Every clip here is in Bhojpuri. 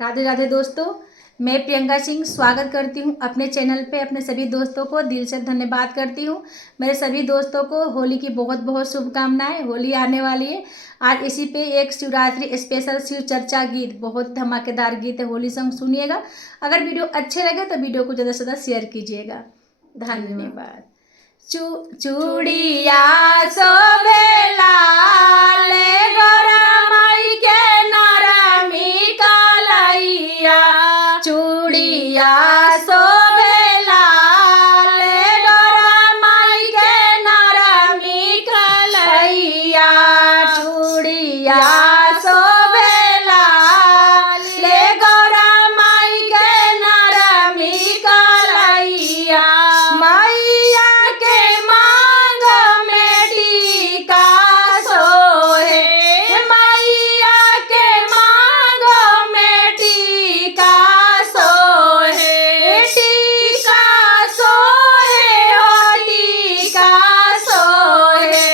राधे राधे दोस्तों, मैं प्रियंका सिंह स्वागत करती हूँ अपने चैनल पे। अपने सभी दोस्तों को दिल से धन्यवाद करती हूँ। मेरे सभी दोस्तों को होली की बहुत बहुत शुभकामनाएं। होली आने वाली है। आज इसी पे एक शिवरात्रि स्पेशल शिव चर्चा गीत, बहुत धमाकेदार गीत है, होली सॉन्ग सुनिएगा। अगर वीडियो अच्छे लगे तो वीडियो को ज़्यादा से ज़्यादा शेयर कीजिएगा। धन्यवाद। चूड़िया शोभेला ले गोरा माई के नरमी कलैया, चूड़िया शोभेला ले गोरा माई के नरमी कलैया, चूड़िया शोभेला ले गोरा माई के नरमी कलैया, मैया के मांग में टीका सोहे, मैया के मांग में टीका सोहे, टीका सोहे हो टीका सोहे,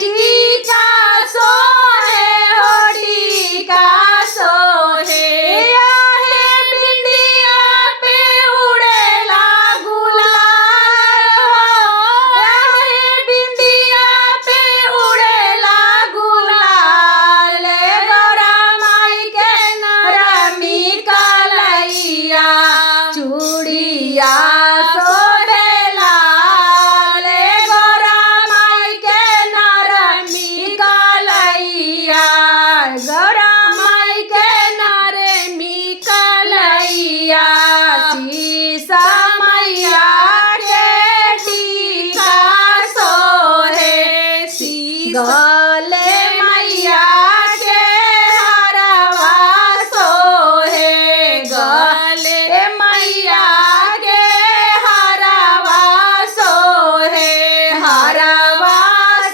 टीका सोहे हो टीका सोहे, आहे बिंदिया पे उड़ेला गुलाल हो, आहे बिंदिया पे उड़ेला गुलाल, गोरा माई के नरमी कलैया, चूड़िया शोभेला ले गोरा माई के नरमी कलैया, गोरा माई के नरमी कलैया, सीसा मैया के टीका सोहे, गले मैया के हरवा सोहे, गले मैया के हरवा सोहे, हरवा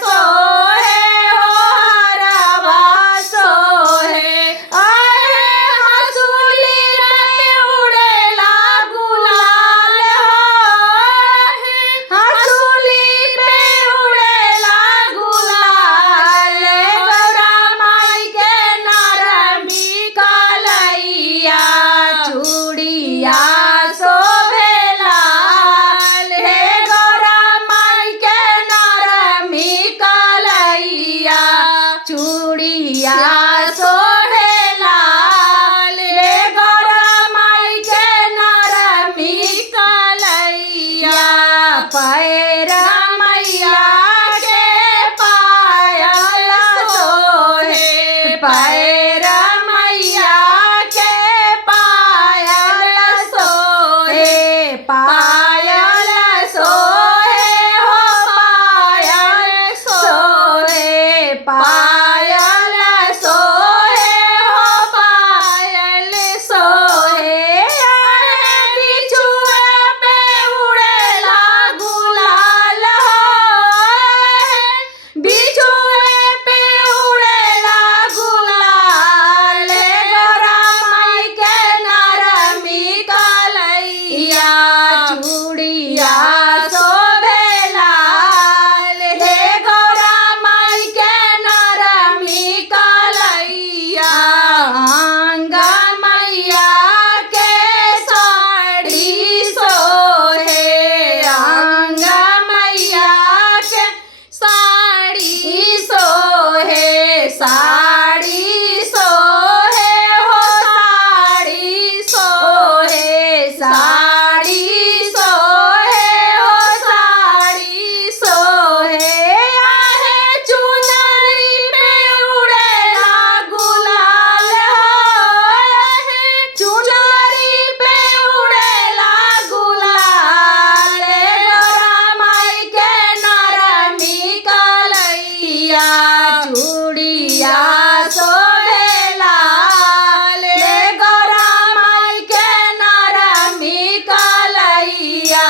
सोहे हो हरवा सोहे, आहे हंसुली पे उड़ेला गुलाल हो, हंसुली पे उड़ेला गुलाल, गोरा माई के नरमी कलैया, चूड़िया शोभेला ले गोरा माई के नरमी कलैया, चूड़िया शोभेला ले गोरा माई के नरमी कलैया, पैर मैया के पायल सोहे, पैर मैया के पायल सोहे, पायल सोहे हो पायल सोहे, पायल सोहे हो पायल सोहे, आहे बिछुए पे उड़ेला गुलाल हो, बिछुए पे उड़ेला गुलाल, गोरा माई के नरमी कलैया, चूड़िया शोभेला ले गोरा माई के नरमी कलैया, अंग मैया के साड़ी सोहे, अंग मैया के साड़ी सोहे, साड़ी सोहे हो साड़ी सोहे, साड़ी सोहे हो साड़ी सोहे, आहे चुनरी पे उड़ेला गुलाल हो, चुनरी पे उड़ेला गुलाल, गोरा माई के नरमी कलैया, चूड़िया शोभेला ले गोरा माई के नरमी कलैया,